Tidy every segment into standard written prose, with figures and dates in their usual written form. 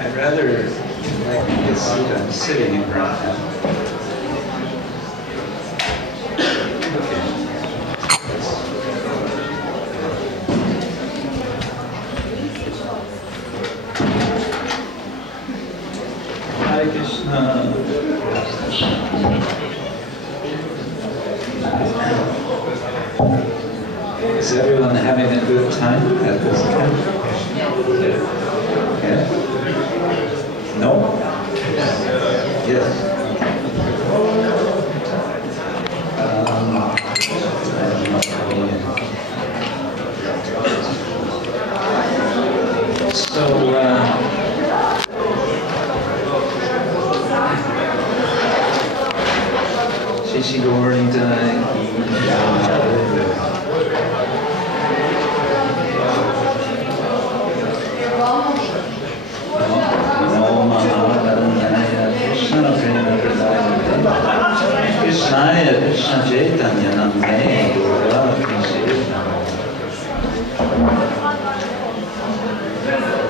I'd rather like the seat I'm sitting in right now. Okay. Hare Krishna. Is everyone having a good time at this camp? Yeah? No? Yes. Shishi Goranga. Krishna Chaitanya Namne Durga Krishna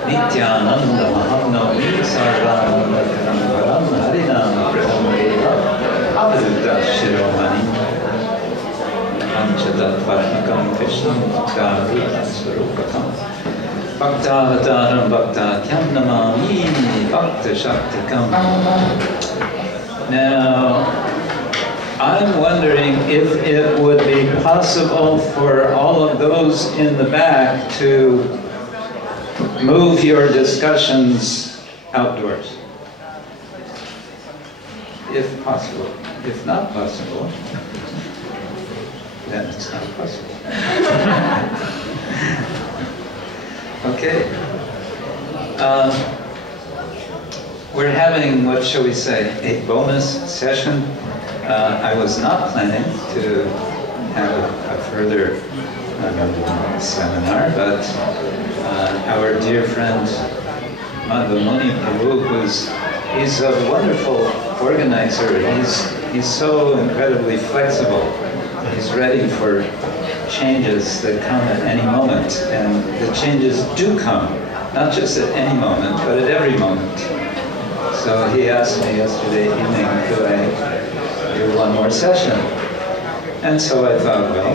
Nityananda Mahamnami Sarvananda Karanparam Harinama Prahamdeva Avadutta Shiromani Panchatattvatmakam Krishna Karita Swarupakam Bhaktavataram Bhaktatyam Namami Bhakta Shaktikam. Now, I'm wondering if it would be possible for all of those in the back to move your discussions outdoors. If possible. If not possible, then it's not possible. Okay. We're having, what shall we say, a bonus session. I was not planning to have a further seminar, but our dear friend Madhavamuni Prabhu, he's a wonderful organizer. He's so incredibly flexible. He's ready for changes that come at any moment, and the changes do come, not just at any moment, but at every moment. So he asked me yesterday evening, could I do one more session? And so I thought, well,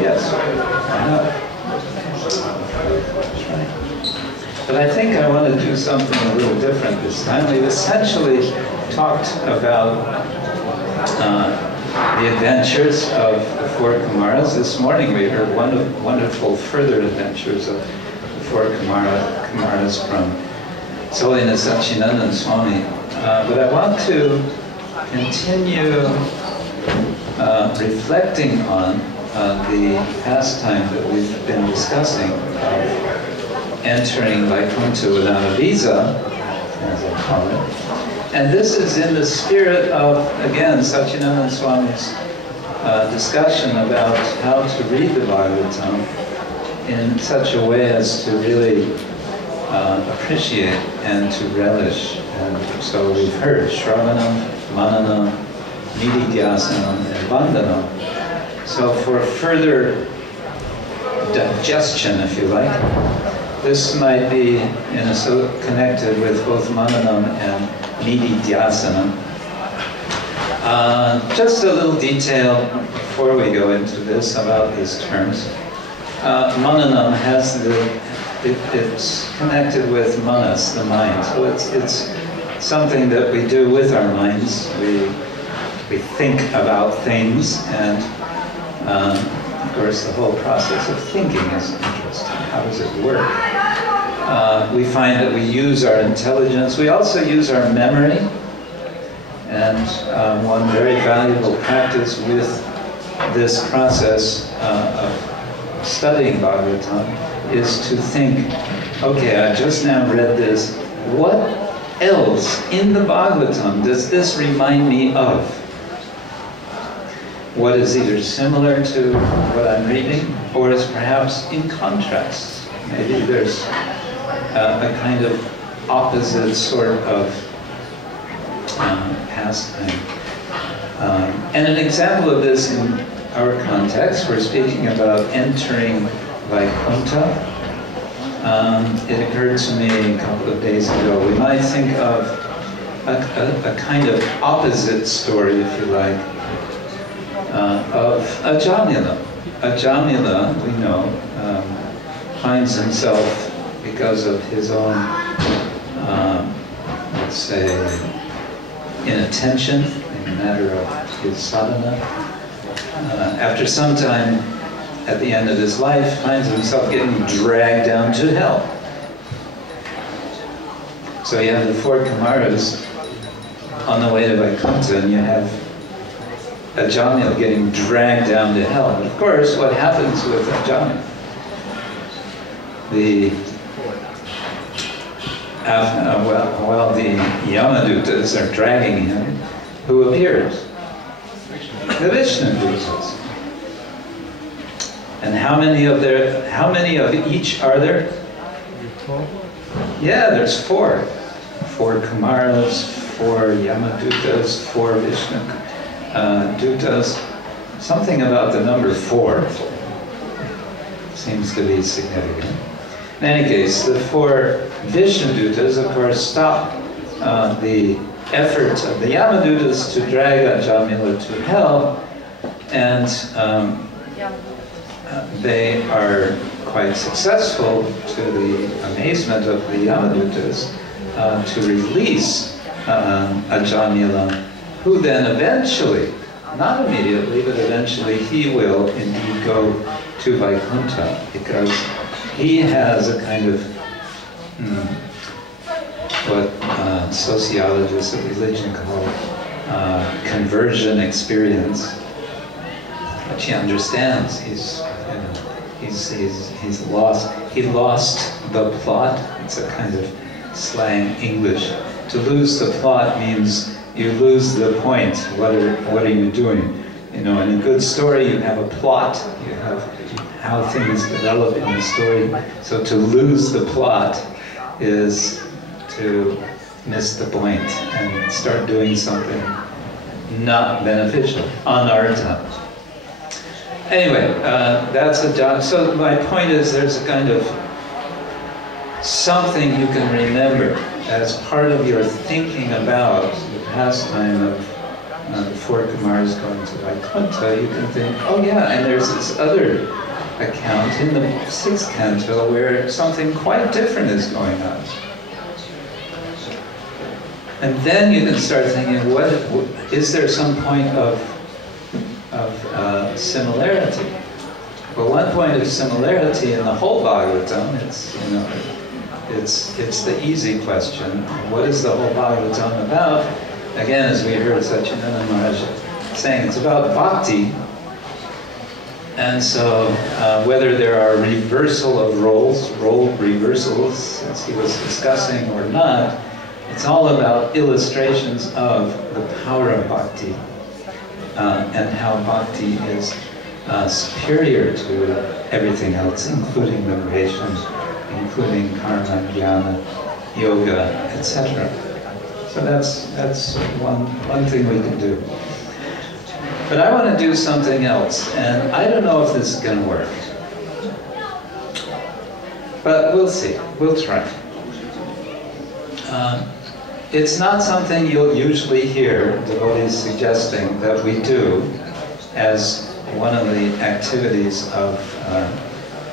yes, why not? But I think I want to do something a little different this time. We've essentially talked about the adventures of the four Kumaras. This morning we heard wonderful further adventures of the four Kumaras from His Holiness Sachinandan Swami. But I want to continue reflecting on the pastime that we've been discussing of entering Vaikuntha without a visa, as I call it. And this is in the spirit of, again, Satchidananda Swami's discussion about how to read the Bhagavatam in such a way as to really appreciate and to relish. And so we've heard Shravanam, Mananam, Nididhyasanam, and Vandanam. So for further digestion, if you like, this might be connected with both Mananam and Nididhyasanam. Just a little detail before we go into this about these terms. Mananam has it's connected with manas, the mind. So it's something that we do with our minds. We think about things, and of course the whole process of thinking is interesting. How does it work? We find that we use our intelligence. We also use our memory. And one very valuable practice with this process of studying Bhagavatam is to think, okay, I just now read this. What else in the Bhagavatam does this remind me of? What is either similar to what I'm reading, or is perhaps in contrast? Maybe there's a kind of opposite sort of pastime. And an example of this in our context, we're speaking about entering Vaikuntha. It occurred to me a couple of days ago, we might think of a kind of opposite story, if you like, of Ajamila. Ajamila, we know, finds himself, because of his own, let's say, inattention in the matter of his sadhana. After some time, at the end of his life, finds himself getting dragged down to hell. So you have the four Kumaras on the way to Vaikuntha, and you have Ajamila getting dragged down to hell. And of course, what happens with Ajamila? While the Yamadutas are dragging him, who appears? The Vishnu-dutas. And how many of each are there? Yeah, there's four. Four Kumaras, four Yamadutas, four Vishnu dutas. Something about the number 4 seems to be significant. In any case, the four Vishnu-dutas, of course, stop the efforts of the Yamadutas to drag Ajamila to hell, and they are quite successful, to the amazement of the Yamadutas, to release Ajamila, who then eventually, not immediately, but eventually he will indeed go to Vaikuntha, because he has a kind of what sociologists of religion call conversion experience, which he understands. He lost the plot. It's a kind of slang English. To lose the plot means you lose the point. What are you doing? You know, in a good story, you have a plot. You have how things develop in the story. So to lose the plot is to miss the point and start doing something not beneficial, anartha. Anyway, that's a job. So my point is, there's a kind of something you can remember as part of your thinking about the pastime of the four Kumaras going to Vaikuntha. You can think, oh yeah, and there's this other account in the 6th canto where something quite different is going on. And then you can start thinking, is there some point of similarity? Well, one point of similarity in the whole Bhagavatam, it's the easy question. What is the whole Bhagavatam about? Again, as we heard Satchidananda Maharaj saying, it's about bhakti. And so, whether there are reversal of roles, role reversals, as he was discussing, or not, It's all about illustrations of the power of bhakti and how bhakti is superior to everything else, including liberation, including karma, jnana, yoga, etc. So that's one thing we can do. But I want to do something else, and I don't know if this is going to work. But we'll see. We'll try. It's not something you'll usually hear devotees suggesting that we do as one of the activities of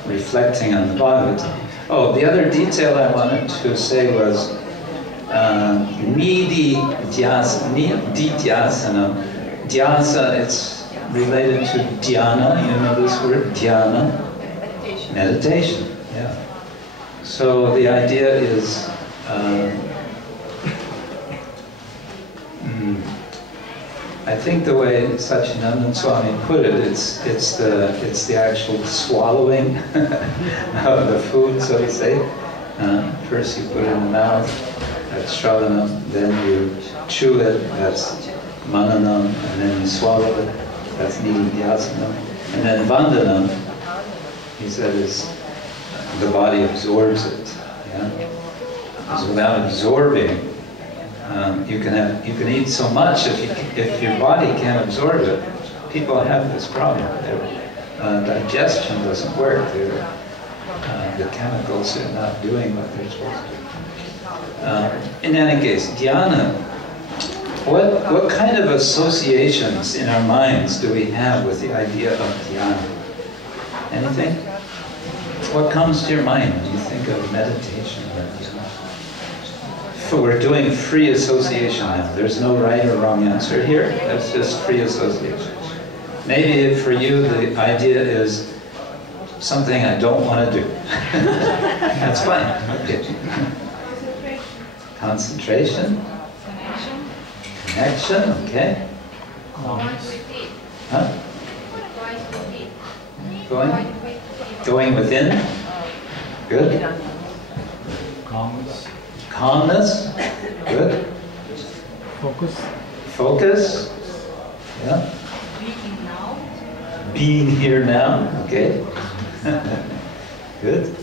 reflecting on the Bhagavatam. Oh, the other detail I wanted to say was nididhyasana. Dhyasa, it's related to dhyana. You know this word, dhyana? Meditation, yeah. So the idea is I think the way Satchidananda Swami put it, it's the actual swallowing of the food, so to say. First you put it in the mouth, that's shravanam, then you chew it, that's mananam, and then you swallow it, that's nididhyasanam. And then vandanam, he said, is the body absorbs it. Yeah? Because without absorbing, you can eat so much if your body can't absorb it. People have this problem. Their digestion doesn't work. The chemicals are not doing what they're supposed to. In any case, dhyana. What kind of associations in our minds do we have with the idea of dhyana? Anything? What comes to your mind when you think of meditation or dhyana? We're doing free association now. There's no right or wrong answer here. That's just free association. Maybe for you the idea is something I don't want to do. That's fine. Okay. Concentration. Connection. Okay. Huh? Going within. Good. Calmness, good. Focus, yeah. Being here now, okay. Good.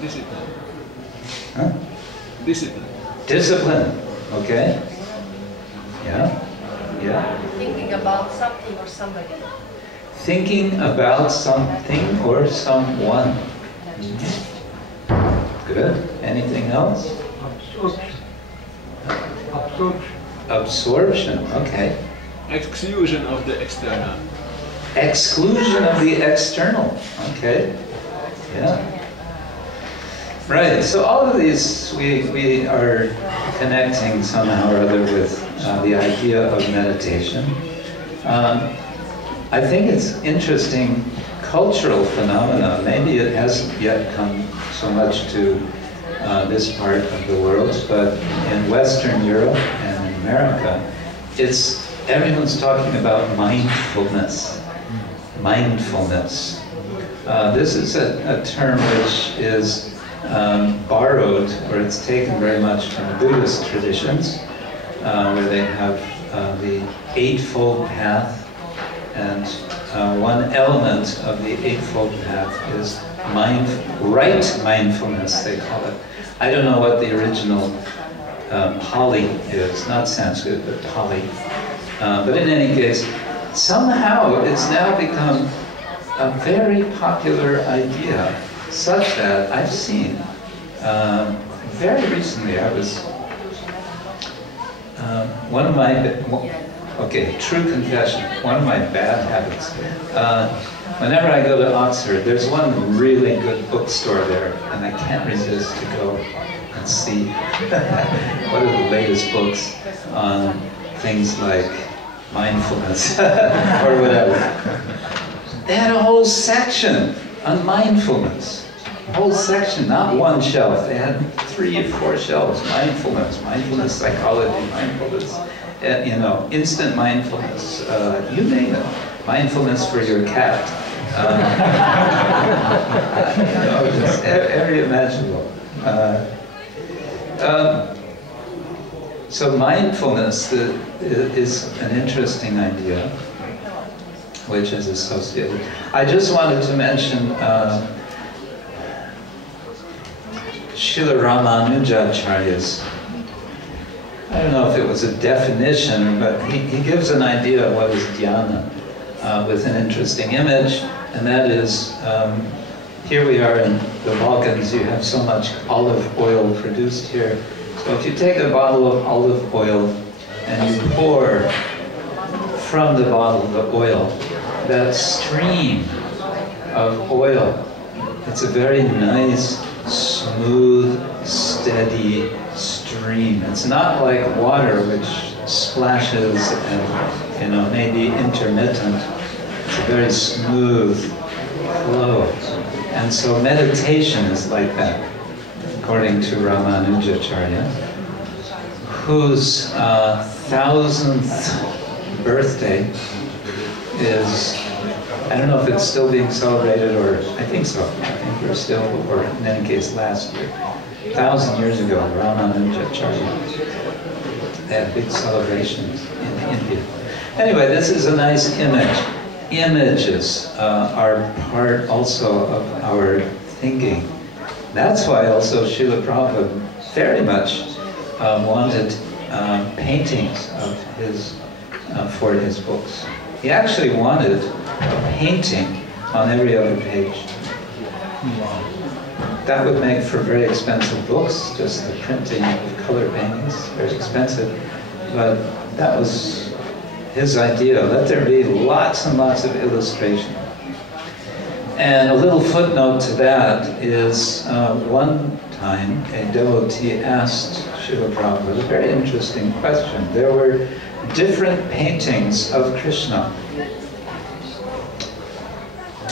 Discipline. Huh? Discipline, okay. Yeah, yeah. Thinking about something or somebody. Thinking about something or someone. Good. Anything else? Absorption, okay. Exclusion of the external. Exclusion of the external, okay. Yeah. Right, so all of these we are connecting somehow or other with the idea of meditation. I think it's interesting cultural phenomena. Maybe it hasn't yet come so much to this part of the world, but in Western Europe and in America, everyone's talking about mindfulness. Mindfulness. This is a term which is borrowed, or it's taken very much from Buddhist traditions, where they have the Eightfold Path, and one element of the Eightfold Path is right mindfulness, they call it. I don't know what the original Pali is, not Sanskrit, but Pali. But in any case, somehow it's now become a very popular idea, such that I've seen, very recently I was, one of my, okay, true confession, one of my bad habits. Whenever I go to Oxford, there's one really good bookstore there, and I can't resist to go and see what are the latest books on things like mindfulness or whatever. They had a whole section on mindfulness. A whole section, not one shelf. They had 3 or 4 shelves. Mindfulness, mindfulness psychology, mindfulness, instant mindfulness, you name it. Mindfulness for your cat. Just every imaginable. So mindfulness is an interesting idea, which is associated. I just wanted to mention Srila Ramanujacharya's, I don't know if it was a definition, but he gives an idea of what is dhyana with an interesting image, and that is, here we are in the Balkans, you have so much olive oil produced here. So if you take a bottle of olive oil and you pour from the bottle the oil, that stream of oil, it's a very nice, smooth, steady stream. It's not like water which splashes and maybe intermittent. It's a very smooth flow. And so meditation is like that, according to Ramanujacharya, whose 1000th birthday is, I don't know if it's still being celebrated, or I think so. I think we're still, or in any case last year. 1,000 years ago, Ramanujacharya, they had big celebrations in India. Anyway, this is a nice image. Images are part also of our thinking. That's why also Srila Prabhupada very much wanted paintings of his, for his books. He actually wanted a painting on every other page. That would make for very expensive books, just the printing of color paintings, very expensive. But that was his idea. Let there be lots and lots of illustration. And a little footnote to that is one time a devotee asked Srila Prabhupada a very interesting question. There were different paintings of Krishna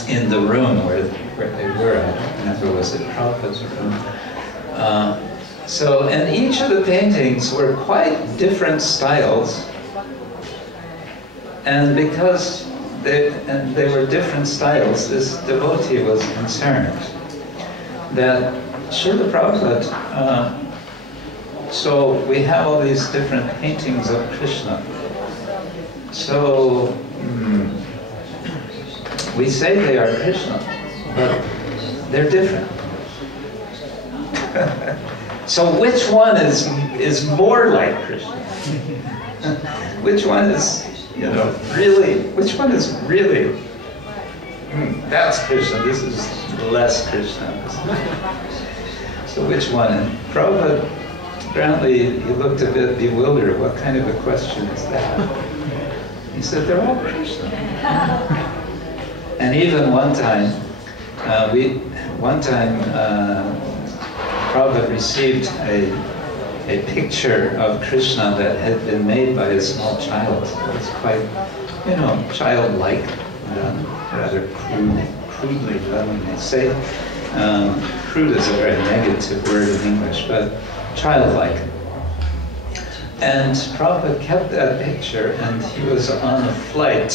in the room where they were. I don't remember, was it Prabhupada's room? And each of the paintings were quite different styles. And because they were different styles, this devotee was concerned that Srila Prabhupada, so we have all these different paintings of Krishna. So we say they are Krishna, but they're different. So which one is more like Krishna? Which one is, really, which one is really, that's Krishna, this is less Krishna. So which one? And Prabhupada, apparently he looked a bit bewildered. What kind of a question is that? He said, they're all Krishna. And even one time, Prabhupada received a picture of Krishna that had been made by a small child. It was quite, childlike, rather crudely done, when they say. Crude is a very negative word in English, but childlike. And Prabhupada kept that picture, and he was on a flight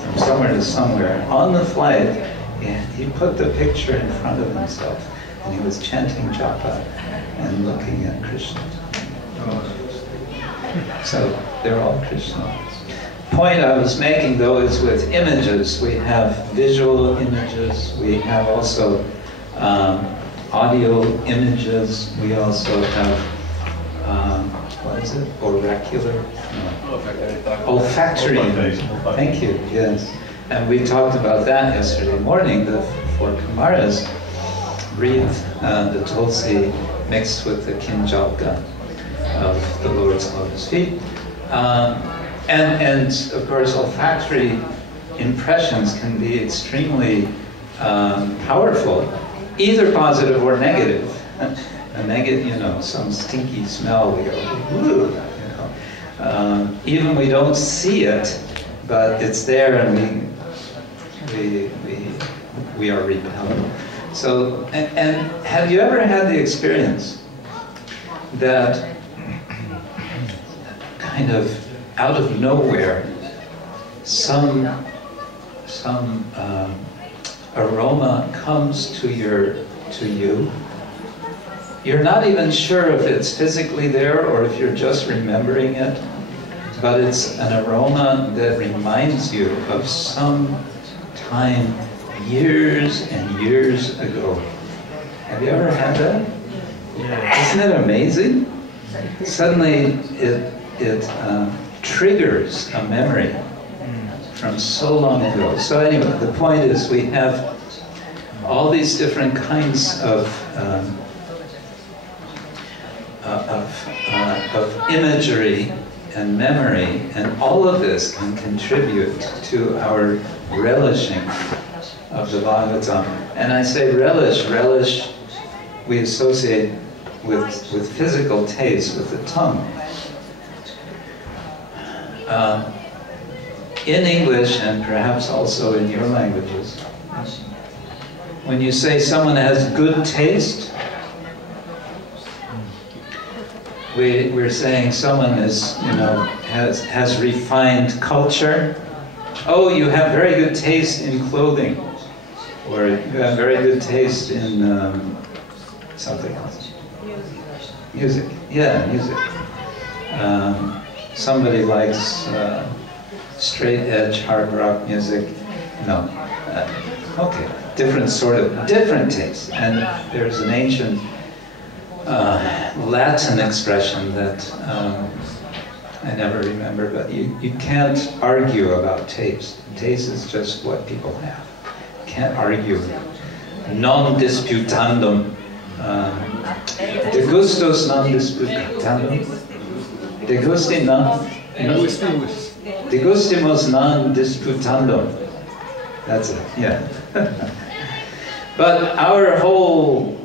from somewhere to somewhere. On the flight, he put the picture in front of himself, and he was chanting japa and looking at Krishna. So they're all Krishna. Point I was making, though, is with images. We have visual images. We have also audio images. We also have, what is it? Oracular? No. Olfactory images. Thank you, yes. And we talked about that yesterday morning. The four Kumaras breathe the tulsi mixed with the kinjalka of the Lord's lotus feet. And of course, olfactory impressions can be extremely powerful, either positive or negative. A negative, some stinky smell, we go, ooh, even we don't see it, but it's there, and we are repelled. So, and have you ever had the experience that kind of out of nowhere, some aroma comes to you, You're not even sure if it's physically there or if you're just remembering it, but it's an aroma that reminds you of some time years and years ago. Have you ever had that? Yeah. Isn't it amazing? Suddenly it triggers a memory from so long ago. So anyway, the point is we have all these different kinds of imagery and memory, and all of this can contribute to our relishing of the Bhagavatam. And I say relish we associate with physical taste, with the tongue. In English, and perhaps also in your languages, when you say someone has good taste, we're saying someone is, has refined culture. Oh, you have very good taste in clothing, or you have very good taste in something else. Music. Yeah, music. Somebody likes straight edge hard rock music. No. Okay. Different taste. And there's an ancient Latin expression that I never remember, but you can't argue about taste. Taste is just what people have. You can't argue. Non disputandum. De gustos non disputandum. De gusti non. De gustimus non disputandum. That's it. Yeah. But our whole,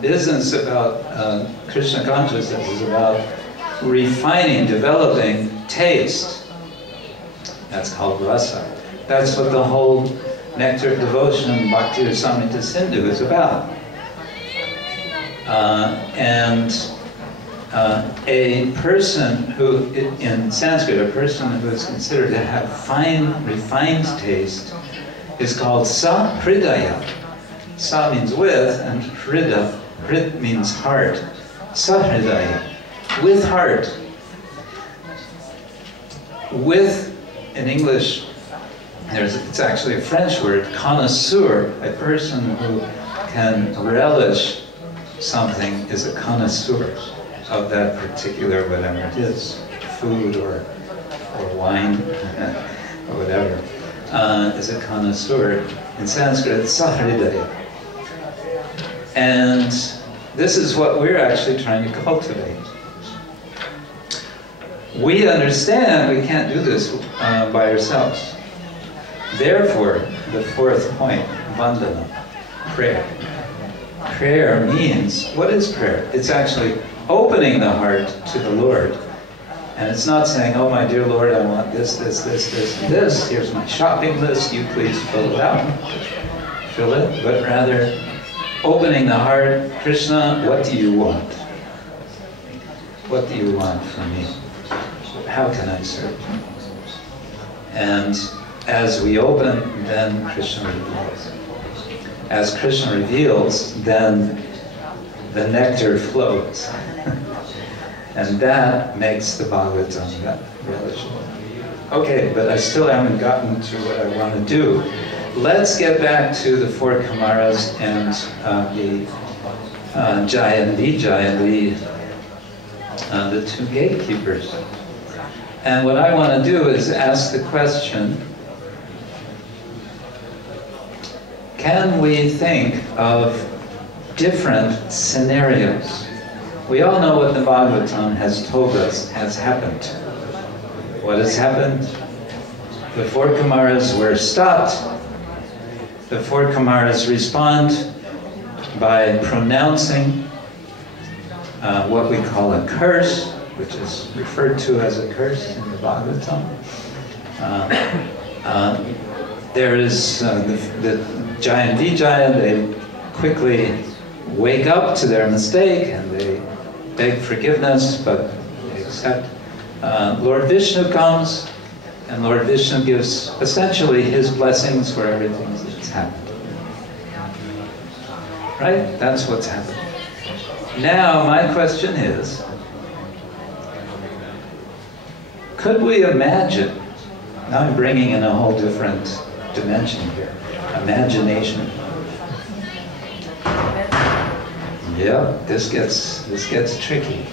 business about Krishna consciousness is about refining, developing taste. That's called rasa. That's what the whole nectar devotion, Bhakti Rasamrita Sindhu is about. A person who, in Sanskrit, a person who is considered to have fine, refined taste is called sa-hridaya. Sa means with, and hrida, hrid means heart. Sa-hridaya, with heart. With, in English, it's actually a French word, connoisseur. A person who can relish something is a connoisseur of that particular whatever it is, food or wine or whatever, is a connoisseur. In Sanskrit, it's sahridaya. And this is what we're actually trying to cultivate. We understand we can't do this by ourselves. Therefore, the fourth point, vandana, prayer. Prayer means, what is prayer? It's actually opening the heart to the Lord. And it's not saying, oh my dear Lord, I want this, this, this, this, and this. Here's my shopping list, you please fill it out. Fill it, but rather opening the heart. Krishna, what do you want? What do you want from me? How can I serve you? And as we open, then Krishna reveals. As Krishna reveals, then the nectar flows. And that makes the Bhagavatam relishable. Okay, but I still haven't gotten to what I want to do. Let's get back to the four Kumaras and the Jaya and Vijaya, the two gatekeepers. And what I want to do is ask the question, can we think of different scenarios? We all know what the Bhagavatam has told us has happened. What has happened? The four Kumaras were stopped. The four Kumaras respond by pronouncing what we call a curse, which is referred to as a curse in the Bhagavatam. There is the Jaya and Vijaya, they quickly wake up to their mistake and they beg forgiveness, but they accept. Lord Vishnu comes, and Lord Vishnu gives essentially his blessings for everything that's happened. Right? That's what's happening. Now, my question is, could we imagine, now I'm bringing in a whole different dimension here, imagination. Yeah, this gets tricky.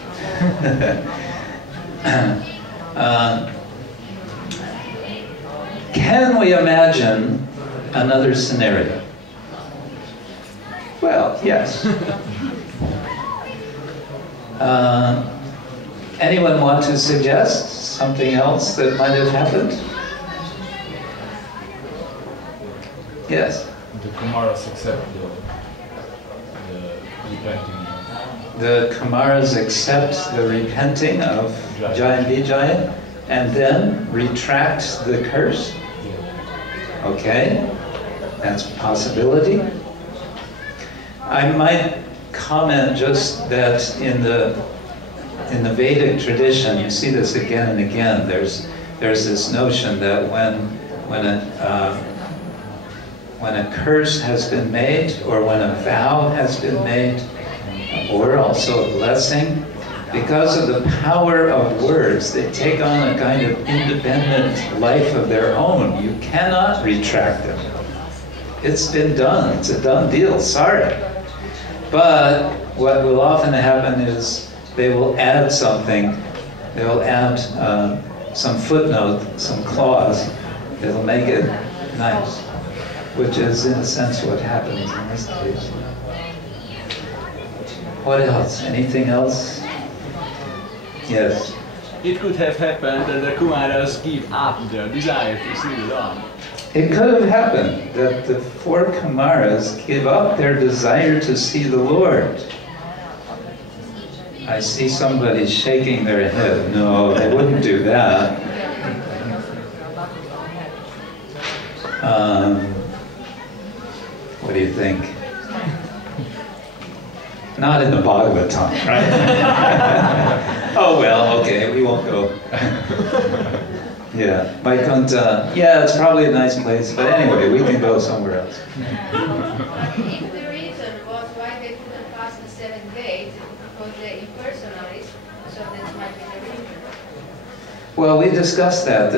Can we imagine another scenario? Well, yes. Anyone want to suggest something else that might have happened? Yes. The Kumaras accept the repenting. The Kumaras accept the repenting of Jaya and Vijaya and then retract the curse? Okay, that's a possibility. I might comment just that in the Vedic tradition, you see this again and again. There's this notion that when a curse has been made, or when a vow has been made, or also a blessing, because of the power of words, they take on a kind of independent life of their own. You cannot retract them. It's been done. It's a done deal. Sorry. But what will often happen is they will add something. They will add some footnote, some clause. It'll make it nice, which is, in a sense, what happens in this case. What else? Anything else? Yes. It could have happened that the Kumaras give up their desire to see the Lord. It could have happened that the four Kumaras give up their desire to see the Lord. I see somebody shaking their head. No, they wouldn't do that. What do you think? Not in the Bhagavatam, right? Oh well, okay, we won't go. Yeah, Vaikuntha, yeah, it's probably a nice place, but anyway, we can go somewhere else. If the reason was why they couldn't pass the 7th gate, because they're impersonalists, so that might be the reason. Well, we discussed that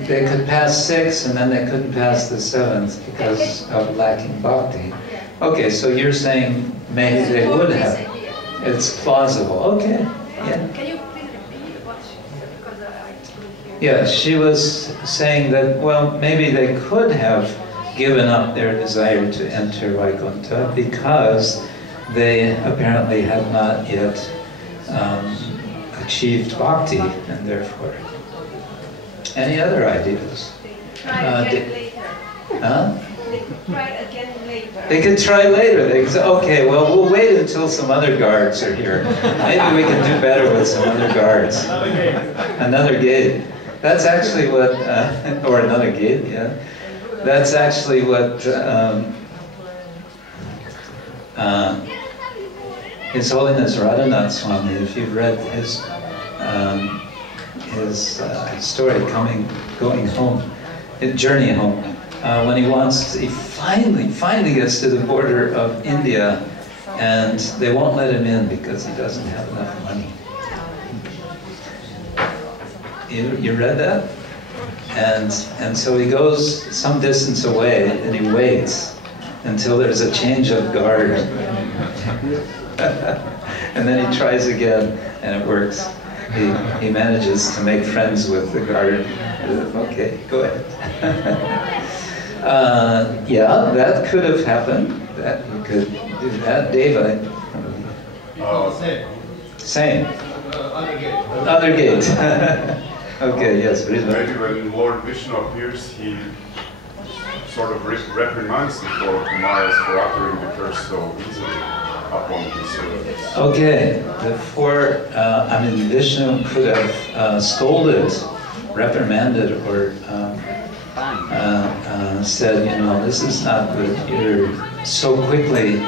they could pass 6 and then they couldn't pass the 7th because of lacking bhakti. Okay, so you're saying maybe they would have. It's plausible. Okay. Yeah. Can you please repeat what she said, because I couldn't hear. Yeah, she was saying that, well, maybe they could have given up their desire to enter Vaikuntha because they apparently had not yet achieved bhakti, and therefore. Any other ideas? Try again later. Huh? They could try again later. They could try later. They could say, okay, well, we'll wait until some other guards are here. Maybe we can do better with some other guards. Another gate. That's actually what, or another gate, yeah. That's actually what His Holiness Radhanath Swami, if you've read his story, going home, his journey home, when he finally gets to the border of India, and they won't let him in because he doesn't have enough money. You read that? And so he goes some distance away and he waits until there's a change of guard. And then he tries again and it works. He manages to make friends with the guard. Okay, go ahead. Yeah, that could have happened. That you could do that. Deva. Same. Other gate. Okay, yes, Rizva. Maybe when Lord Vishnu appears, he sort of reprimands the four Kumaras for uttering the curse so easily upon his servants. Okay, the four, Vishnu could have scolded, reprimanded, or said, this is not good. You're so quickly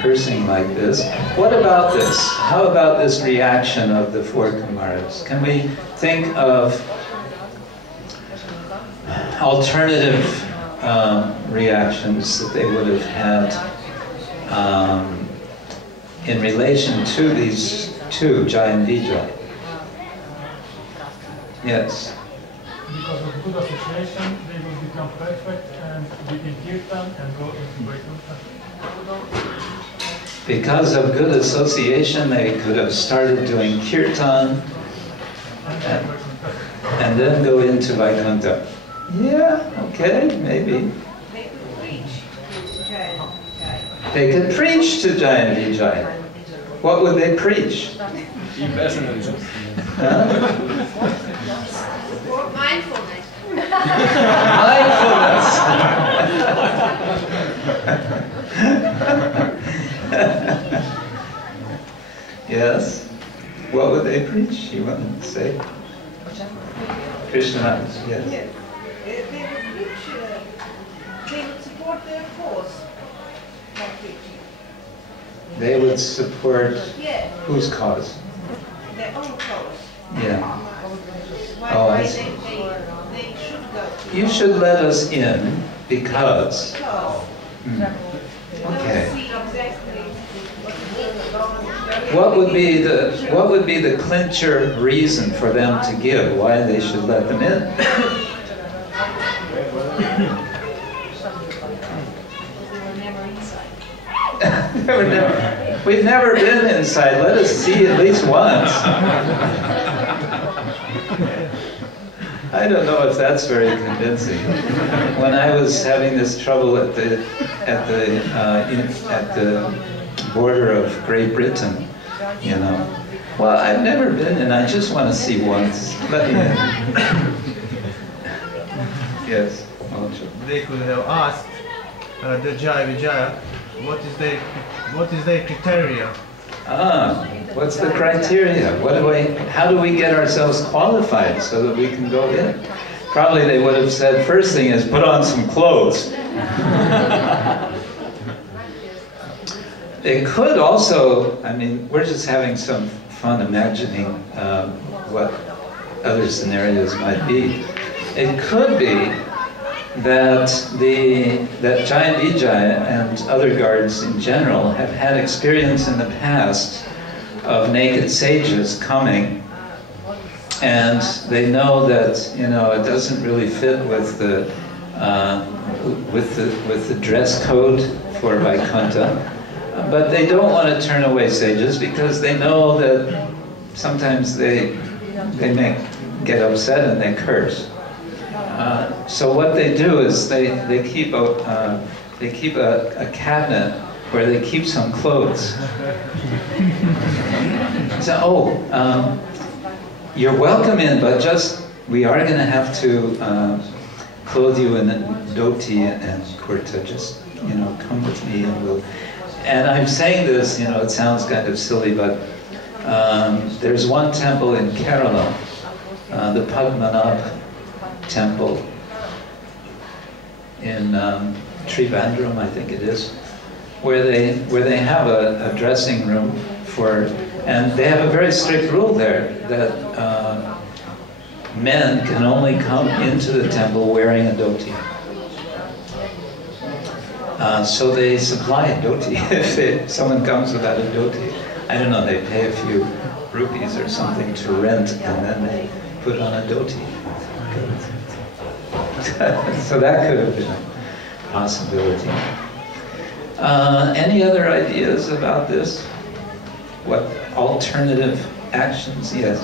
cursing like this. What about this? How about this reaction of the four Kumaras? Can we think of alternative reactions that they would have had in relation to these two, Jai and Vijay. Yes? Because of good association, they will become perfect and be in Kirtan and go into Vaikuntha. Because of good association, they could have started doing Kirtan and then go into Vaikuntha. Yeah, okay, maybe. They could preach to Jai and Vijay. What would they preach? Impersonalism. Huh? Mindfulness. Mindfulness. Yes. What would they preach? You want to say? Krishna. Yes. Yes. They would preach. They would support their cause, not preaching. They would support Yeah. whose cause? Their own cause. Yeah. Why, Oh, I why see. they should go to You should let us in because. cause. Okay. See exactly What would be the clincher reason for them to give? Why they should let them in? We've never been inside. Let us see at least once. I don't know if that's very convincing. When I was having this trouble at the border of Great Britain, you know, well, I've never been, and I just want to see once. Let me in. Yes. They could have asked the Jai Vijaya, what is their criteria? What's the criteria? How do we get ourselves qualified so that we can go in? Probably they would have said, first thing is put on some clothes. It could also, I mean, we're just having some fun imagining what other scenarios might be. It could be that Jai and Vijay and other guards in general have had experience in the past of naked sages coming, and they know that, you know, it doesn't really fit with the dress code for Vaikuntha, but they don't want to turn away sages because they know that sometimes they may get upset and they curse. So what they do is they keep a cabinet where they keep some clothes. So, you're welcome in, but we are going to have to clothe you in a dhoti and kurta. Just, you know, come with me and we'll. And I'm saying this, you know, it sounds kind of silly, but there's one temple in Kerala, the Padmanabh temple in Trivandrum, I think it is, where they have a dressing room and they have a very strict rule there that men can only come into the temple wearing a dhoti. So they supply a dhoti if someone comes without a dhoti. I don't know, they pay a few rupees or something to rent and then they put on a dhoti. So that could have been a possibility. Any other ideas about this? What alternative actions? Yes.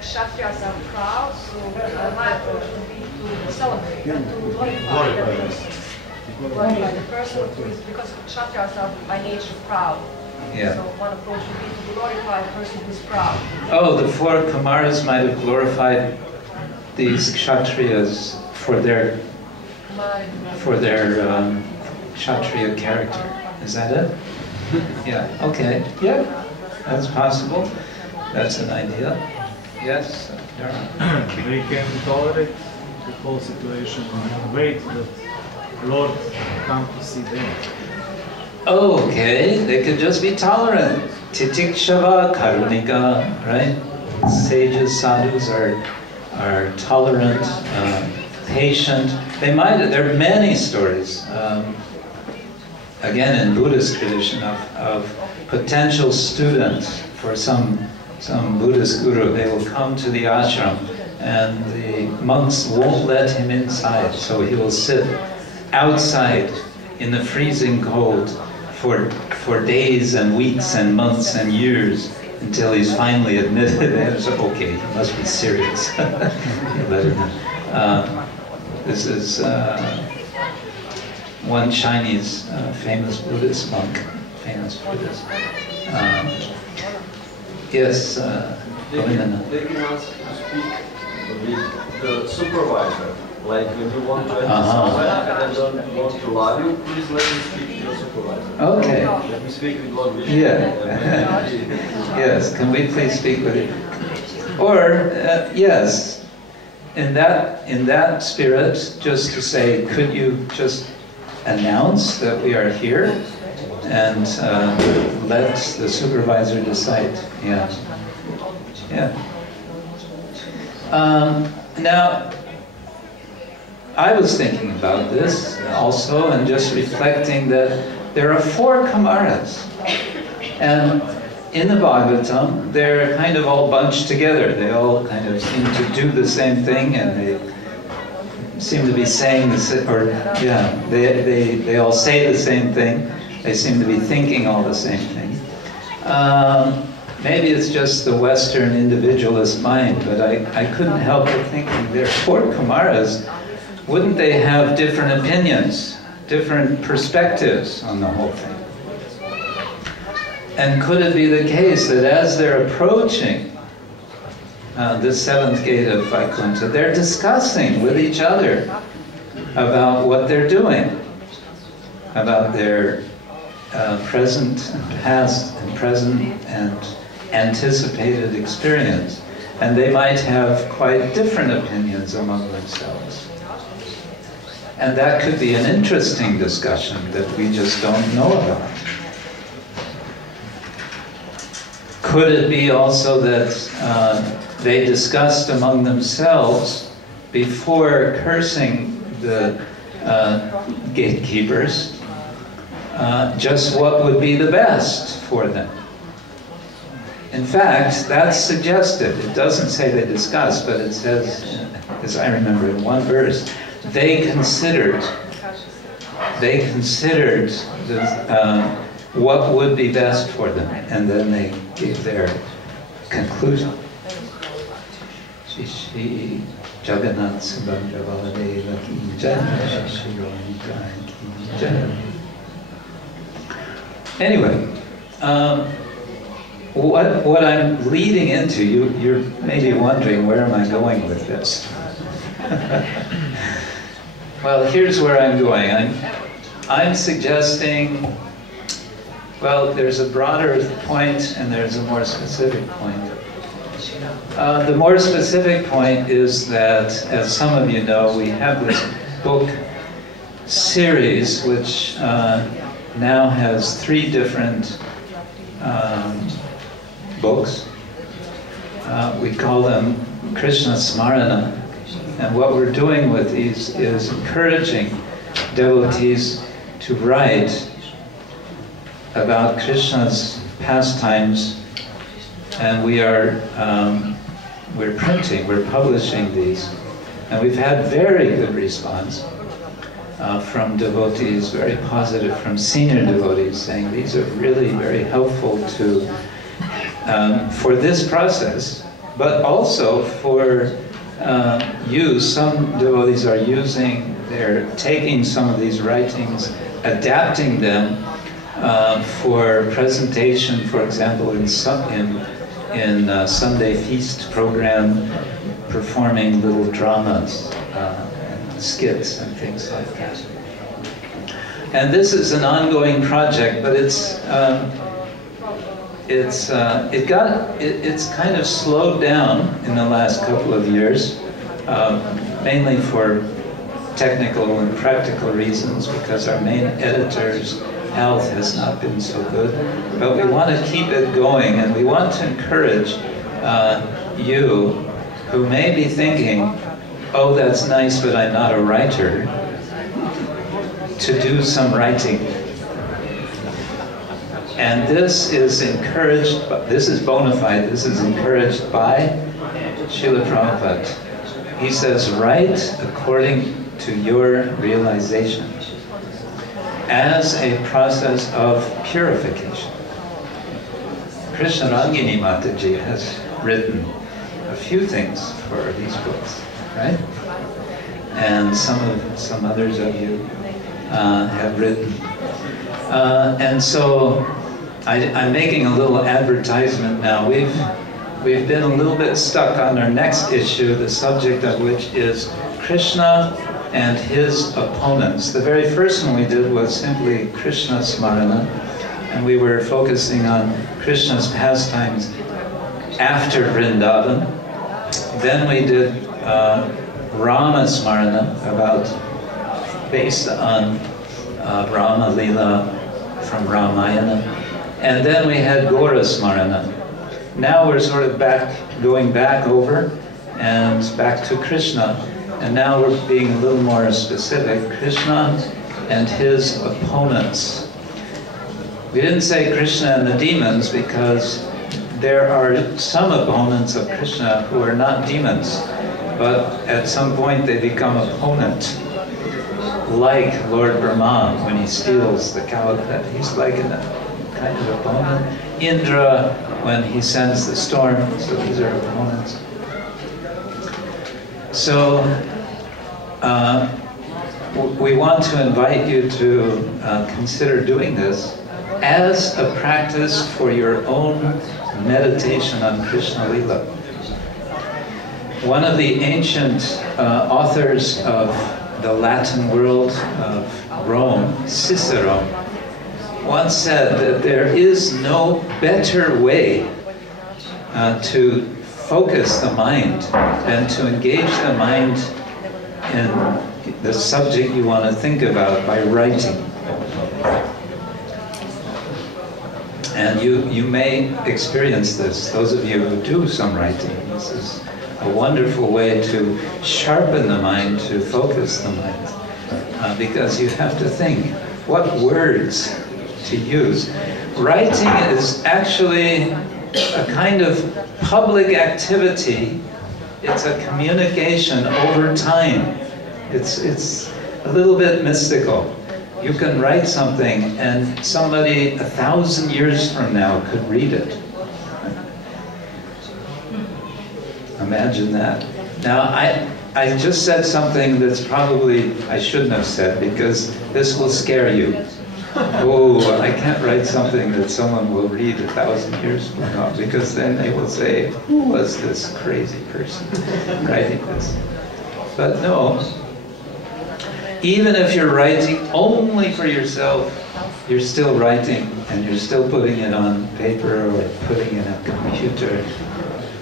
Kshatriyas are proud, so my approach would be to celebrate and to glorify the person. Glorify the person because Kshatriyas are by nature proud. Yeah. So one approach would be to glorify a person who's proud. Oh, the four Kumaras might have glorified these Kshatriyas for their Kshatriya character. Is that it? Yeah. Okay. Yeah. That's possible. That's an idea. Yes. They can tolerate the whole situation and wait that Lord come to see them. Okay, they could just be tolerant. Titikshava karunika, right? Sages, sadhus are tolerant, patient. There are many stories, again in Buddhist tradition, of potential students for some Buddhist guru. They will come to the ashram and the monks won't let him inside, so he will sit outside in the freezing cold for days and weeks and months and years until he's finally admitted. And it's okay, he must be serious. Let him in. This is one Chinese famous Buddhist monk, famous Buddhist. Yes, they can ask to speak with the supervisor. Like when you want to enter somewhere and I don't want to allow you, please let me speak to your supervisor. Okay. Let me speak with Lord Vishnu. Yeah. Yes, can we please speak with you? Or, yes, in that spirit, just to say, could you just announce that we are here and let the supervisor decide? Yeah. Yeah. Now, I was thinking about this also and just reflecting that there are 4 Kumaras. And in the Bhagavatam, they're kind of all bunched together. They all kind of seem to do the same thing, and they seem to be saying the same, or yeah, they all say the same thing. They seem to be thinking all the same thing. Maybe it's just the Western individualist mind, but I couldn't help but thinking there are 4 Kumaras. Wouldn't they have different opinions, different perspectives on the whole thing? And could it be the case that as they're approaching the 7th gate of Vaikuntha, they're discussing with each other about what they're doing, about their present, and past, and present, and anticipated experience. And they might have quite different opinions among themselves. And that could be an interesting discussion that we just don't know about. Could it be also that they discussed among themselves before cursing the gatekeepers just what would be the best for them? In fact, that's suggested. It doesn't say they discussed, but it says, as I remember in one verse, they considered what would be best for them, and then they gave their conclusion. Shri Jagannath Subhadra Baladeva ki jai, Shri Gauranga ki jai. Anyway, what I'm leading into, you're maybe wondering, where am I going with this? Well, here's where I'm going. I'm suggesting, well, there's a broader point and there's a more specific point. The more specific point is that, as some of you know, we have this book series which now has 3 different books. We call them Krishna Smarana. And what we're doing with these is encouraging devotees to write about Krishna's pastimes, and we're publishing these. And we've had very good response from devotees, very positive, from senior devotees, saying these are really very helpful to for this process, but also for use. Some devotees are they're taking some of these writings, adapting them for presentation, for example, in Sunday feast program, performing little dramas, and skits and things like that. And this is an ongoing project, but it's kind of slowed down in the last couple of years, mainly for technical and practical reasons, because our main editors health has not been so good. But we want to keep it going, and we want to encourage you who may be thinking, oh, that's nice, but I'm not a writer, to do some writing. And this is encouraged, this is bona fide, this is encouraged by Srila Prabhupada. He says, write according to your realization as a process of purification. Krishna Rangini Mataji has written a few things for these books, right? And some others of you have written. And so I'm making a little advertisement now. We've been a little bit stuck on our next issue, the subject of which is Krishna and his opponents. The very first one we did was simply Krishna Smarana, and we were focusing on Krishna's pastimes after Vrindavan. Then we did Rama Smarana, based on Rama Lila from Ramayana. And then we had Gora Smarana. Now we're sort of going back over and back to Krishna. And now we're being a little more specific. Krishna and his opponents. We didn't say Krishna and the demons because there are some opponents of Krishna who are not demons, but at some point they become opponent. Like Lord Brahma, when he steals the cow, that he's like a kind of opponent. Indra, when he sends the storm, so these are opponents. So we want to invite you to consider doing this as a practice for your own meditation on Krishna Lila. One of the ancient authors of the Latin world of Rome, Cicero, once said that there is no better way to focus the mind and to engage the mind in the subject you want to think about by writing. And you may experience this, those of you who do some writing. This is a wonderful way to sharpen the mind, to focus the mind, because you have to think what words to use. Writing is actually a kind of public activity. It's a communication over time. It's a little bit mystical. You can write something and somebody 1,000 years from now could read it. Imagine that. Now, I just said something that's probably I shouldn't have said, because this will scare you. Oh, I can't write something that someone will read 1,000 years from now, because then they will say, who was this crazy person writing this? But no, even if you're writing only for yourself, you're still writing, and you're still putting it on paper or putting it in a computer,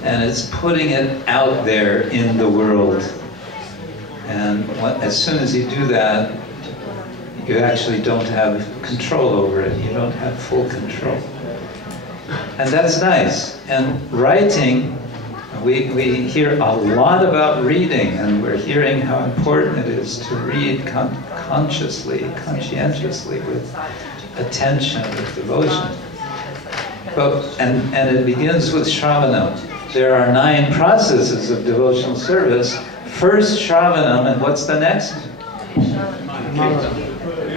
and it's putting it out there in the world. And as soon as you do that, you actually don't have control over it. You don't have full control. And that's nice. And writing, we hear a lot about reading, and we're hearing how important it is to read consciously, conscientiously, with attention, with devotion. And it begins with Shravanam. There are 9 processes of devotional service. First Shravanam, and what's the next?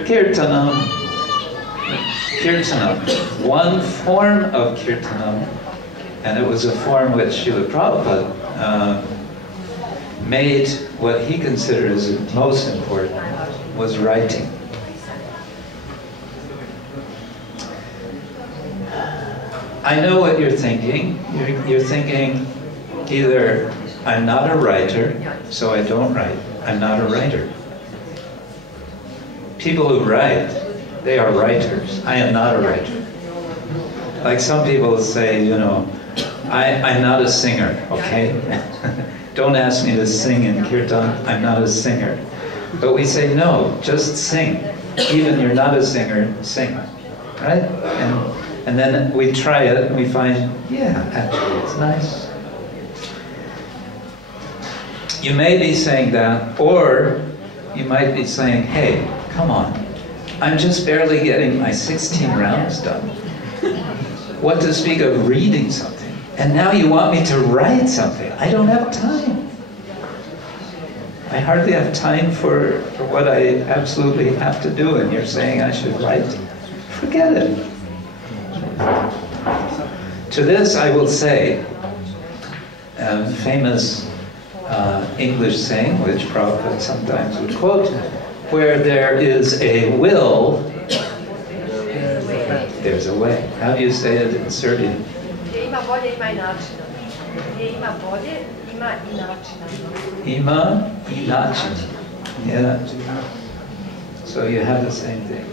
Kirtanam. Kirtanam. One form of Kirtanam, and it was a form which Srila Prabhupada made what he considers most important, was writing. I know what you're thinking. You're thinking either I'm not a writer, so I don't write. I'm not a writer. People who write, they are writers. I am not a writer. Like some people say, you know, I'm not a singer, okay? Don't ask me to sing in kirtan, I'm not a singer. But we say, no, just sing. even you're not a singer, sing, right? And then we try it and we find, yeah, actually it's nice. You may be saying that, or you might be saying, hey, come on, I'm just barely getting my 16 rounds done. What to speak of reading something? And now you want me to write something. I don't have time. I hardly have time for what I absolutely have to do, and you're saying I should write? Forget it. To this I will say, a famous English saying, which Prabhupada sometimes would quote, where there is a will, there's a way. How do you say it in Serbian? Ima I način. Yeah. So you have the same thing.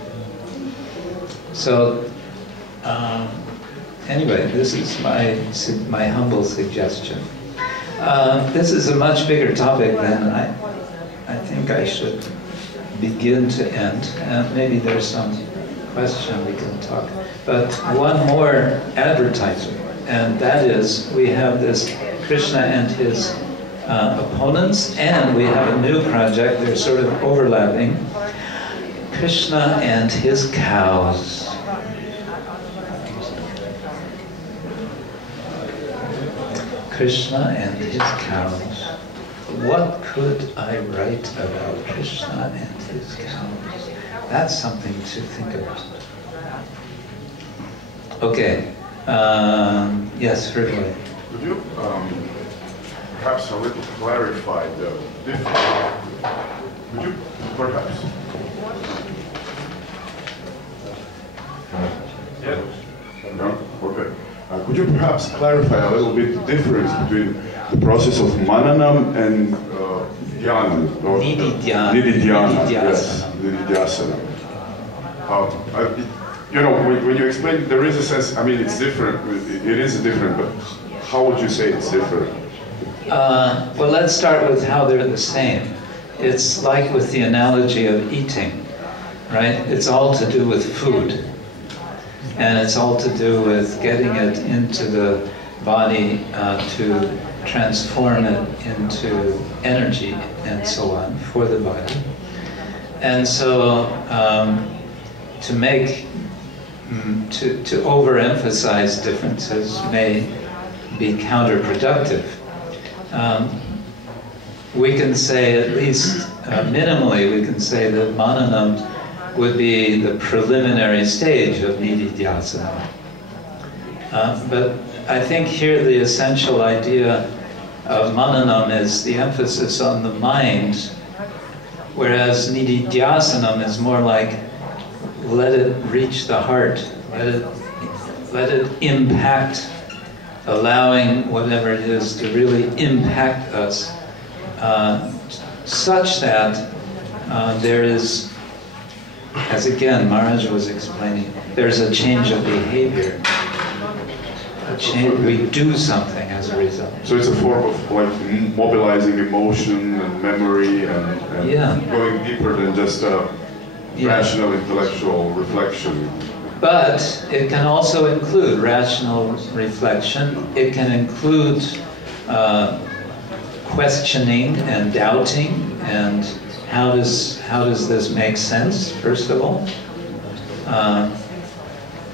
So anyway, this is my humble suggestion. This is a much bigger topic than I think I should begin to end. And maybe there's some question we can talk. But one more advertisement, and that is we have this Krishna and his opponents, and we have a new project, they're sort of overlapping, Krishna and his cows. Krishna and his cows. What could I write about Krishna and his cows? That's something to think about. Okay. Yes, Ridley. Could you perhaps a little clarify the difference? Could you perhaps? Yeah. No? Okay. Could you perhaps clarify a little bit the difference between the process of mananam and dhyanam? Nididhyana. Yes, nididhyasana. You know, when you explain it, there is a sense, I mean, it's different, it is different, but how would you say it's different? Well, let's start with how they're the same. It's like with the analogy of eating, right? It's all to do with food. And it's all to do with getting it into the body to transform it into energy and so on for the body. And so to overemphasize differences may be counterproductive. We can say, at least minimally, we can say that mananam would be the preliminary stage of nididhyasana. But I think here the essential idea of mananam is the emphasis on the mind, whereas nididhyasanam is more like let it reach the heart, let it impact, allowing whatever it is to really impact us, such that there is, as again Maharaj was explaining, there's a change of behavior. We do something as a result. So it's a form of like mobilizing emotion and memory and going deeper than just a rational intellectual reflection. But it can also include rational reflection. It can include questioning and doubting, and how does this make sense, first of all?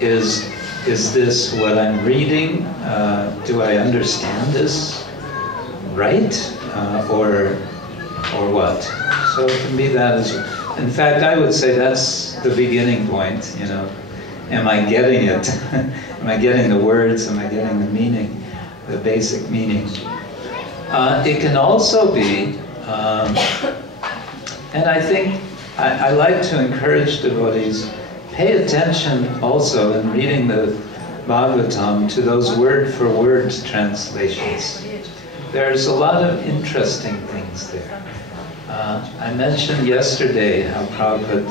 Is this what I'm reading? Do I understand this right? Or what? So it can be that as, in fact, I would say that's the beginning point, you know. Am I getting it? Am I getting the words? Am I getting the meaning, the basic meaning? It can also be, and I think I like to encourage devotees, pay attention also in reading the Bhagavatam to those word-for-word translations. There's a lot of interesting things there. I mentioned yesterday how Prabhupada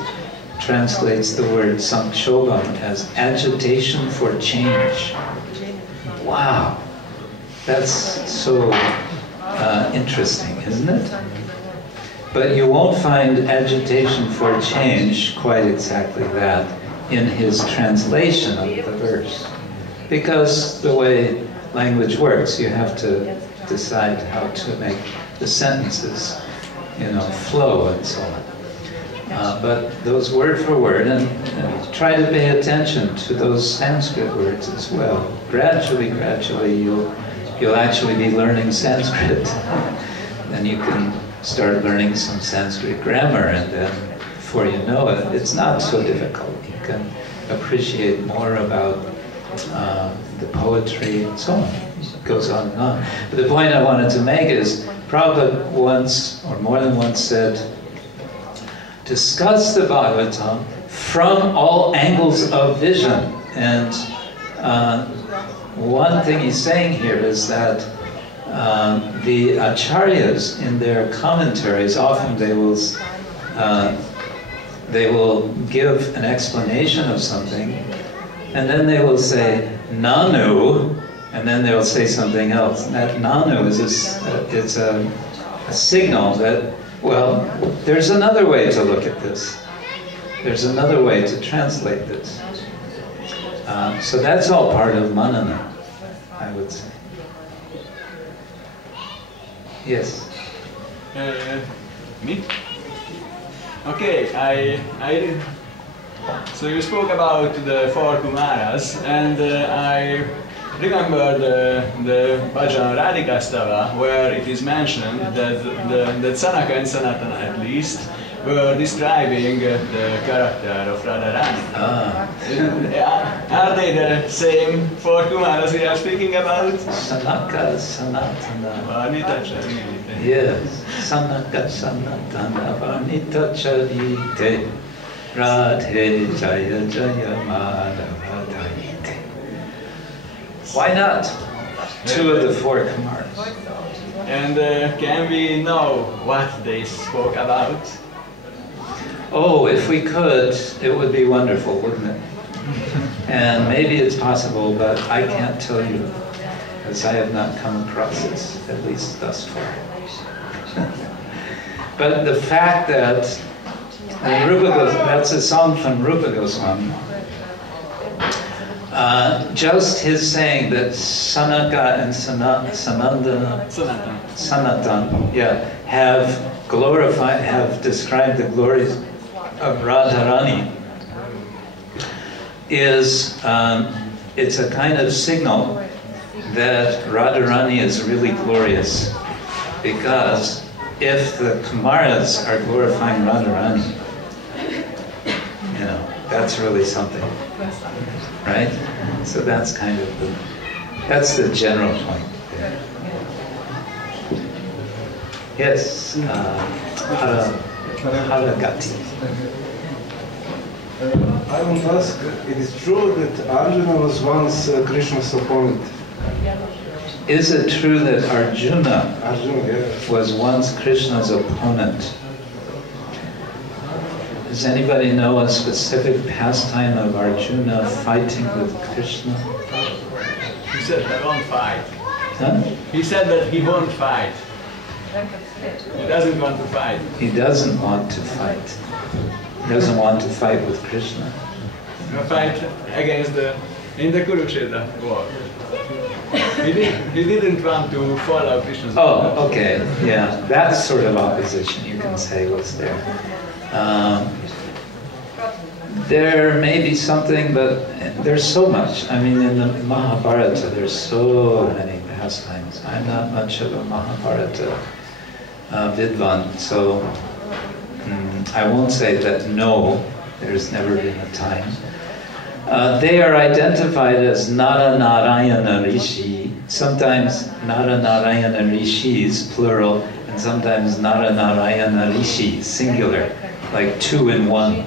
translates the word sankshobam as agitation for change. Wow, that's so interesting, isn't it? But you won't find agitation for change, quite exactly that, in his translation of the verse. Because the way language works, you have to decide how to make the sentences, flow and so on. But those word for word, and try to pay attention to those Sanskrit words as well. Gradually, you'll actually be learning Sanskrit. Then you can start learning some Sanskrit grammar, and then before you know it, it's not so difficult. You can appreciate more about the poetry and so on. It goes on and on. But the point I wanted to make is, Prabhupada once, or more than once, said, discuss the Bhagavatam from all angles of vision. And one thing he's saying here is that the acharyas in their commentaries, often they will give an explanation of something, and then they will say nanu, and then they will say something else. And that nanu is a signal that, well, there's another way to look at this. There's another way to translate this. So that's all part of manana, I would say. Yes. Me? Okay, so you spoke about the four Kumaras, and I remember the Bhajan Radhikastava, where it is mentioned that Sanaka and Sanatana, at least, were describing the character of Radharani. Are they the same four Kumaras we are speaking about? Sanaka, Sanatana. Varnita Charite. Yes. Sanaka, Sanatana, Varnita Charite. Radhe Jaya Jaya Madhava Daite. Why not? Two of the four Kumaras. And can we know what they spoke about? Oh, if we could, it would be wonderful, wouldn't it? And maybe it's possible, but I can't tell you, because I have not come across this, at least thus far. But the fact that that's a song from Rupa Goswami. Just his saying that Sanaka and Sanatan, have described the glories of Radharani, it's a kind of signal that Radharani is really glorious, because if the Kumaras are glorifying Radharani, that's really something, right? So that's kind of that's the general point there. Yes, Haragati. I want to ask, it is true that Arjuna was once Krishna's opponent? Is it true that Arjuna was once Krishna's opponent? Does anybody know a specific pastime of Arjuna fighting with Krishna? He said he won't fight. Huh? He said that he won't fight. He doesn't want to fight. He doesn't want to fight. He doesn't want to fight with Krishna. Fight against in the Kurukshetra war. He didn't want to follow Krishna's order. Oh, okay, yeah, that sort of opposition, you can say, was there. There may be something, but there's so much. I mean, in the Mahabharata, there's so many pastimes. I'm not much of a Mahabharata vidvan, so I won't say that no, there's never been a time. They are identified as Nara Narayana Rishi. Sometimes Nara Narayana Rishis, plural, and sometimes Nara Narayana Rishi, singular, like two in one.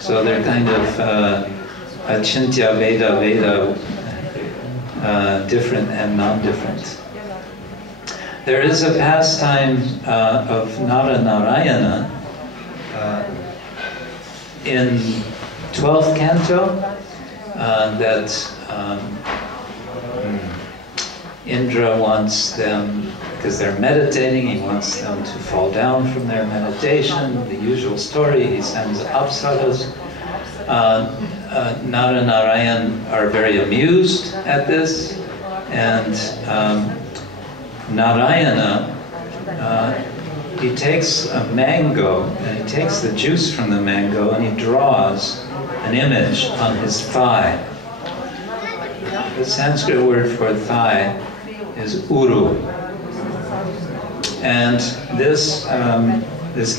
So they're kind of Achintya Veda different and non-different. There is a pastime of Nara Narayana in 12th canto that Indra wants them, because they're meditating, he wants them to fall down from their meditation. The usual story, he sends apsaras. Nara and Narayan are very amused at this, and Narayana, he takes a mango, and he takes the juice from the mango, and he draws an image on his thigh. The Sanskrit word for thigh is uru. And this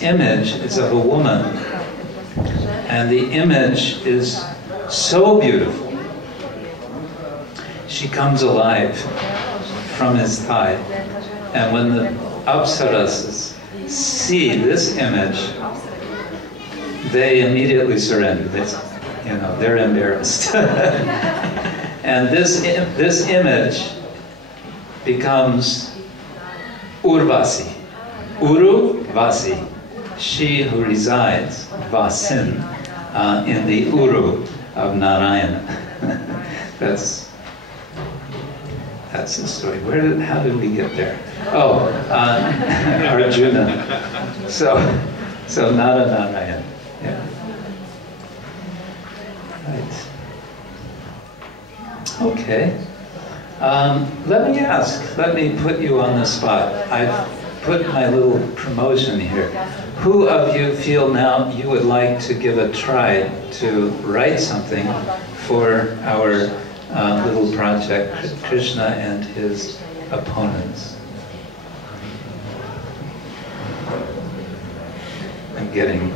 image is of a woman. And the image is so beautiful. She comes alive from his thigh. And when the apsaras see this image, they immediately surrender. They're embarrassed. And this image becomes Urvasi. Uru Vasi. She who resides, Vasin, in the Uru of Narayana. That's the story. How did we get there? Oh, Arjuna. So Nara Narayana. Yeah. Right. Okay. Let me ask. Let me put you on the spot. I've put my little promotion here. Who of you feel now you would like to give a try to write something for our little project, Krishna and his opponents? I'm getting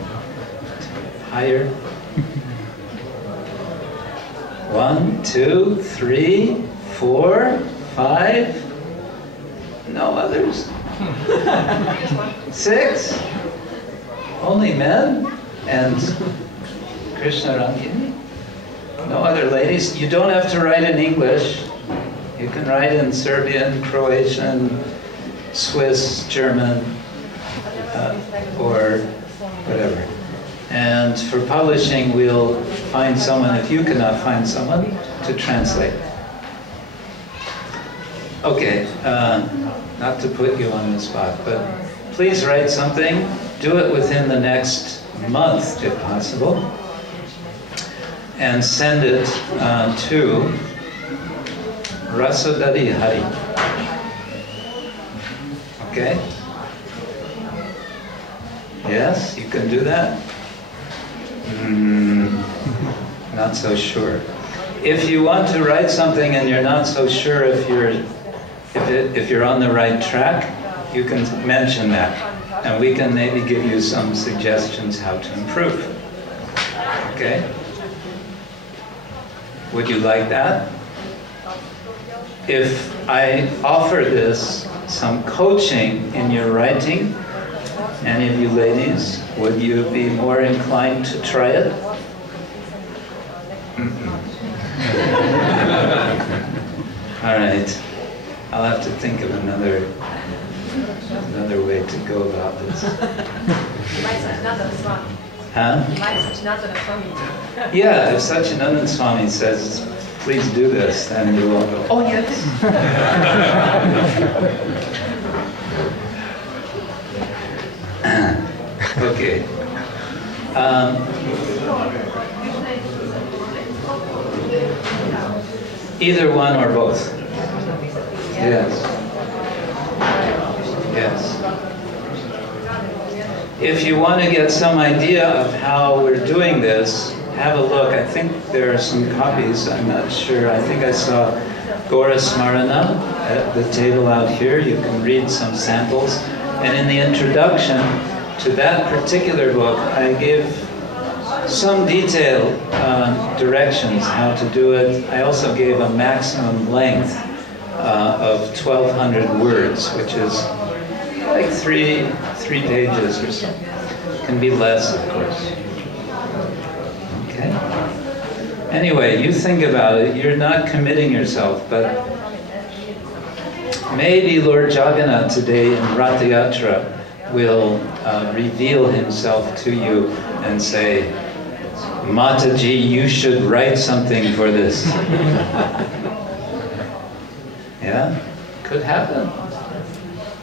tired. 1, 2, 3, 4, 5. No others? 6? Only men? And Krishna Rangini? No other ladies? You don't have to write in English. You can write in Serbian, Croatian, Swiss, German, or whatever. And for publishing, we'll find someone, if you cannot find someone, to translate. Okay, not to put you on the spot, but please write something. Do it within the next month, if possible. And send it to Rasodari Hari. Okay? Yes, you can do that? Not so sure. If you want to write something and you're not so sure if you're on the right track, you can mention that, and we can maybe give you some suggestions how to improve. Okay? Would you like that? If I offer this some coaching in your writing, any of you ladies, would you be more inclined to try it? All right. I'll have to think of another way to go about this. Huh? Yeah, if Satchidananda Swami says, please do this, then you will go, oh yes. Okay. Either one or both. Yes. Yes. If you want to get some idea of how we're doing this, have a look. I think there are some copies. I'm not sure. I think I saw Gora Smarana at the table out here. You can read some samples. And in the introduction to that particular book, I give some detailed directions how to do it. I also gave a maximum length of 1,200 words, which is like three pages or so. It can be less, of course. Okay? Anyway, you think about it. You're not committing yourself, but maybe Lord Jagannath today in Ratha Yatra will reveal himself to you and say, Mataji, you should write something for this. Yeah? Could happen.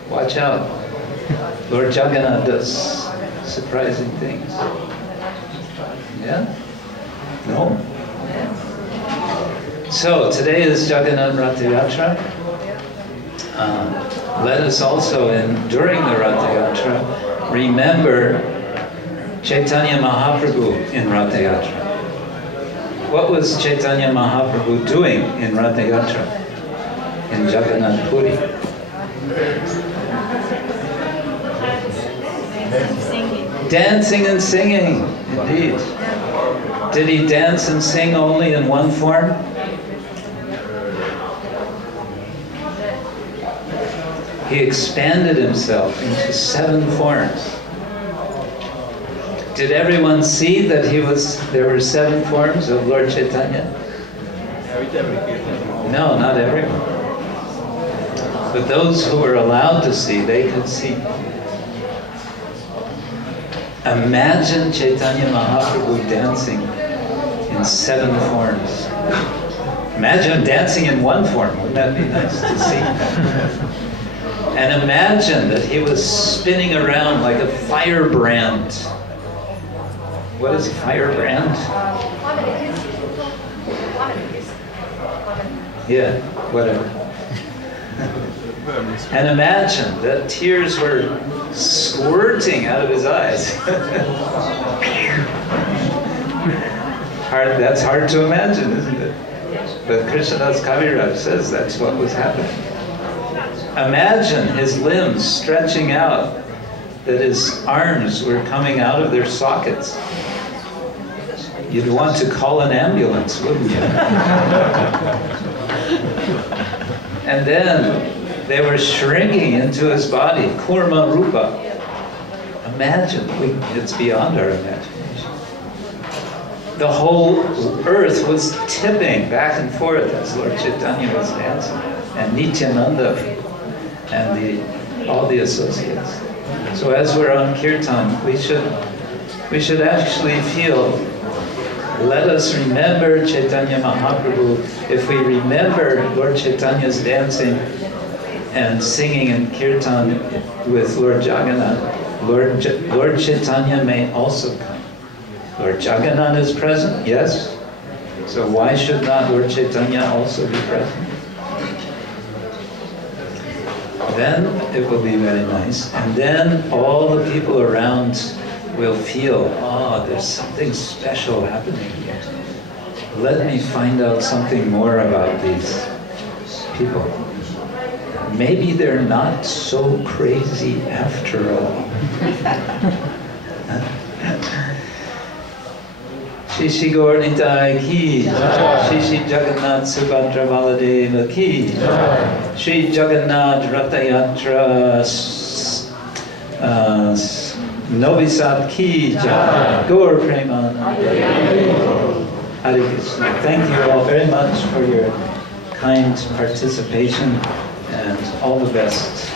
Watch out. Lord Jagannath does surprising things. Yeah? No? So, today is Jagannath Ratha Yatra. Let us also, during the Ratha Yatra, remember Chaitanya Mahaprabhu in Ratha Yatra. What was Chaitanya Mahaprabhu doing in Ratha Yatra? In Jagannath Puri? Dancing and singing, indeed. Did he dance and sing only in one form? He expanded himself into 7 forms. Did everyone see that there were 7 forms of Lord Chaitanya? No, not everyone. But those who were allowed to see, they could see. Imagine Chaitanya Mahaprabhu dancing in 7 forms. Imagine dancing in 1 form. Wouldn't that be nice to see? And imagine that he was spinning around like a firebrand. What is a firebrand? Yeah, whatever. And imagine that tears were squirting out of his eyes. That's hard to imagine, isn't it? But Krishnadas Kaviraj says that's what was happening. Imagine his limbs stretching out, that his arms were coming out of their sockets. You'd want to call an ambulance, wouldn't you? And then they were shrinking into his body, Kurma Rupa. Imagine, it's beyond our imagination. The whole earth was tipping back and forth as Lord Chaitanya was dancing, and Nityananda, and all the associates. So as we're on Kirtan, we should actually feel, let us remember Chaitanya Mahaprabhu. If we remember Lord Chaitanya's dancing and singing in Kirtan with Lord Jagannath, Lord Chaitanya may also come. Lord Jagannath is present, yes. So why should not Lord Chaitanya also be present? Then it will be very nice. And then all the people around will feel, oh, there's something special happening here. Let me find out something more about these people. Maybe they're not so crazy after all. Shishi Gaurnitai ki, Shishi Jagannath Subhadra Baladeva ki, Shri Jagannath Ratha Yatra Novisat ki, Gaur Premanand. Hare Krishna. Thank you all very much for your kind participation and all the best.